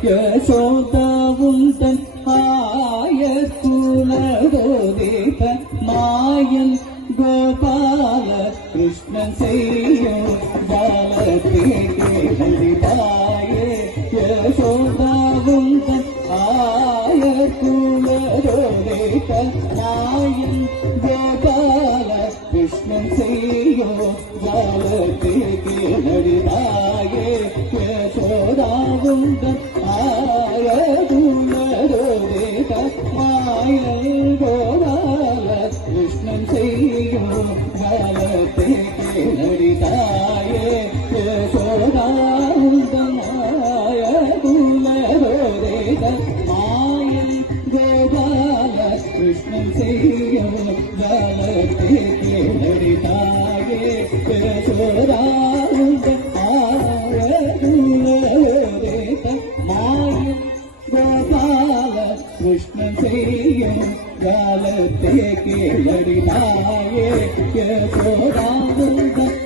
யசோதாவும் தன் ஆயக்குலதோதேத மாயன் கோபால கிருஷ்ணன் செய்யும் பாலத்தே கேளிதாயே யசோதாவும் தன் ஆயக்குலதோதேத மாயன் கோபால கிருஷ்ணன் செய்யும் பாலத்தே கேளிதாயே யசோதாவும் தன் ஆயக்குலதோதேத மாயன் கோபால கிருஷ்ணன் செய்யும் பாலத்தை கேளடிதாயே யசோதாவும் தன் ஆயக்குலதோதேத மாயன் கோபால கிருஷ்ணன் செய்யும் பாலத்தை கேளடிதாயே யசோதாவும் தன் ஆயக்குலதோதேத மாயன் கோபால கிருஷ்ணன் செய்யும் காலத்தே கேளடிதாயே யசோதாவும் தன்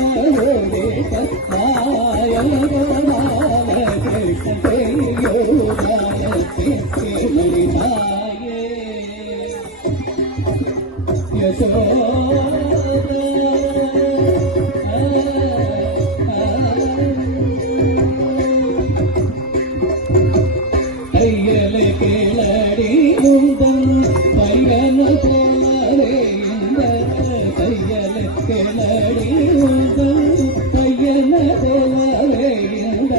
ஆயக்குலதோதேத மாயன் கோபால கிருஷ்ணன் செய்யும் காலத்தே கேளடிதாயே யசோதா கையலை கேளடி உந்தன் பையன போலவே இந்த கையலை கேளடி உந்தன் பையன போலவே இந்த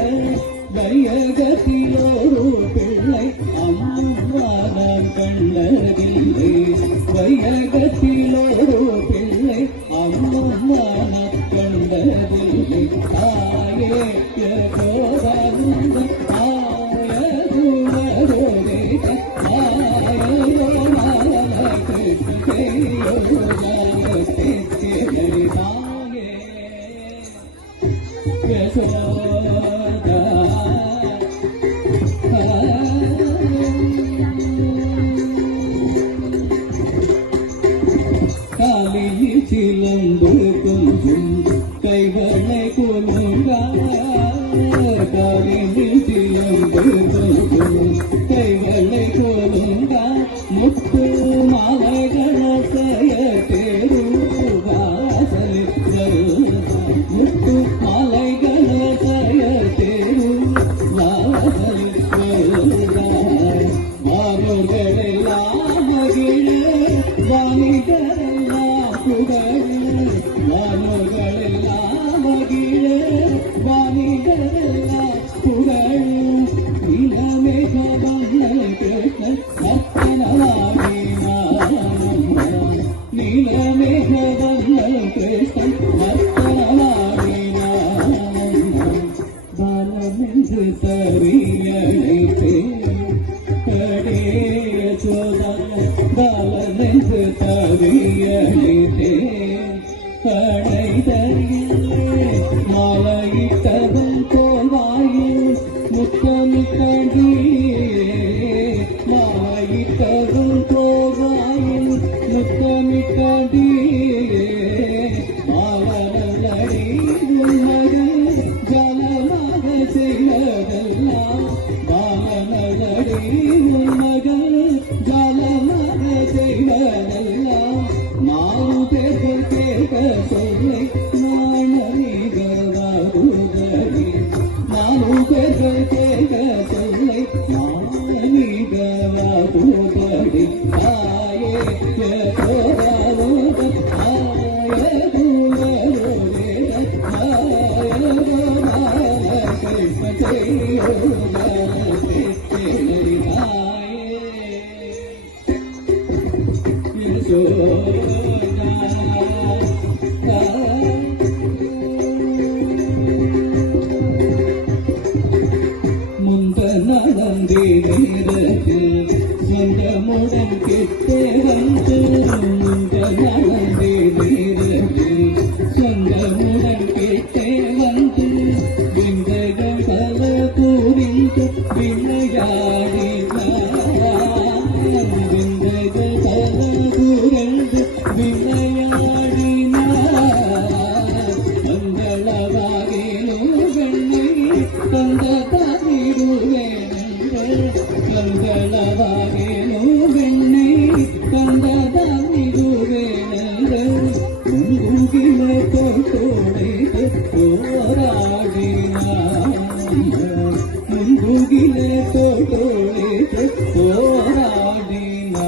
வையகத்திலோரு பிள்ளை அம்மா நான் கண்டதில்லை வையகத்திலோரு பிள்ளை அம்மா நான் கண்டதில்லை தாயே யசோதாவும் காலில் சிலம்பு கொஞ்சம் கைவளை குலுங்கா காலில் சிலம்பு கொஞ்சம் கைவளை குலுங்கா முத்து மாலைகள செய்ய தேருவாசல் முத்து மாலைகள செய்ய தேருவாசல் வானோர்களெல்லாம் மகிழ வாணிகரெல்லாம் புகழ வானோர்களெல்லாம் மகிழ வாணிகரெல்லாம் புகழ இளமேக வண்ணல் கிருஷ்ண நர்த்தனமாடி நீலமேக வண்ணல் கிருஷ்ண நர்த்தனமாடி பாலமென்று தரியழைத்தே பாலமென்று தரியழைத்தே கடைதறியே மாலையிட்டவன் போவாயில் முத்தமிட்டடியே மாலையிட்டவன் போவாயில் முத்தமிட்டடியே மாலனடி உன்மகள் ஜலமாக செய்வதெல்லாம் மாலனடி உன்மகள் ஜலமாக செய்வதெல்லாம் நாலு பேர்கள் கேட்க சொல்லை நாணமிகவாகுதடி நாலு பேர்கள் கேட்க சொல்லை நாணமிகவாகுதடி தாயே யசோதாவும் ஆயகுலதோதேத ஆயகோபால கிருஷ்ண செய்யும் காலத்தே கேளடிதாயே முந்தனந்தி நேரத்தில் சொந்தமுடன் கிட்டே வந்து முந்தனந்தி நேரத்தில் சொந்தமுடன் கிட்டே வந்து விந்தைகள் பல புரிந்து விளையாடினார் விந்தைகள் பல புரிந்து விளையாடினார் மங்களவாகிலும் வெண்ணை தந்த ತಂದದಿರುವೆನೆಂದರೆ ಕಂಗಳವಾಗೇನು ಬೆಣ್ಣೆ ತಂದದಿರುವೆನೆಂದರೆ ಮುಂಗುಗಿಲ ತೊಟ್ಟೊಡೆದು ಹೋರಾಡಿನ ಮುಂಗುಗಿಲ ತೊಟ್ಟೊಡೆದು ಹೋರಾಡಿನ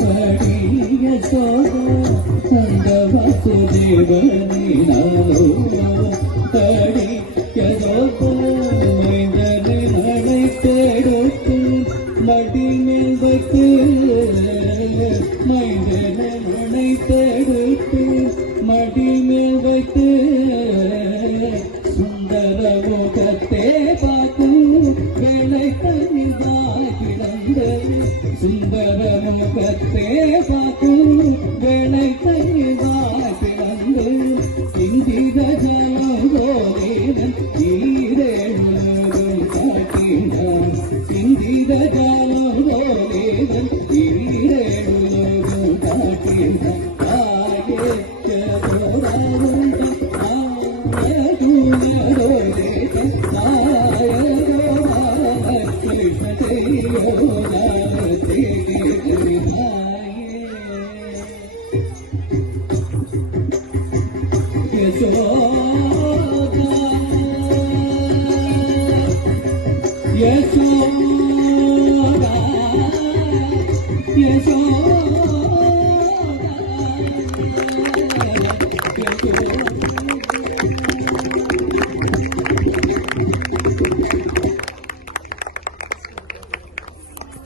ಪಡಿಯ ಸೋದ ಸಂದವಸುದೇವನಿನಾಲೋ ಪಡಿಯ ಸೋದ ಮೈದನೆ ನಡೆತೆಡುತ್ತು மடிமேல் வைத்து மைதனை நனைத்தெடுத்து மடிமேல் வைத்து சுந்தர முகத்தே பார்த்து வேலை தனிதாய் கிடந்து சுந்தர முகத்தே பார்த்து வேலை தனிதாய் கிடந்து இந்திர ஜலோதேவன் ஈரேழும் காட்டினான் இந்திர ஜலோதேவன் ஈரேழும் காட்டினான் Yashoda, Yashoda.